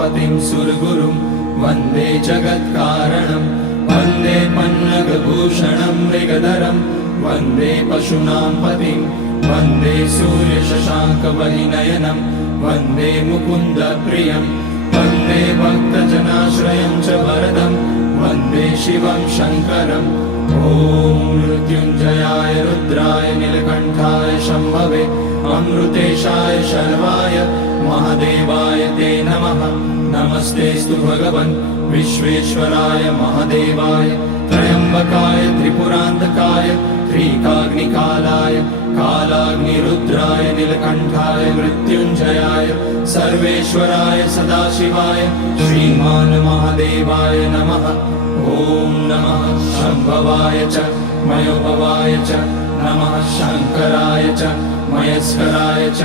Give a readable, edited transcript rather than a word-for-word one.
उमापतिं सुरगुरुं वन्दे जगत्कारणं वन्दे पन्नगभूषणं मृगधरं वन्दे पशूनां पतिं वन्दे सूर्यशशाङ्कवलिनयनं वन्दे मुकुन्दप्रियं वन्दे भक्तजनाश्रयं च वरदं वन्दे शिवं शङ्करम् ॐ मृत्युञ्जयाय रुद्राय नीलकण्ठाय शम्भवे अमृतेशाय शर्वाय महादेवाय ते नमः। नमस्तेऽस्तु भगवन् विश्वेश्वराय महादेवाय त्र्यम्बकाय त्रिपुरान्तकाय त्रिकाग्निकालाय कालाग्निरुद्राय नीलकण्ठाय मृत्युञ्जयाय सर्वेश्वराय सदाशिवाय श्रीमान् महादेवाय नमः। ॐ नमः शम्भवाय च मयोभवाय च नमः शङ्कराय च मयस्कराय च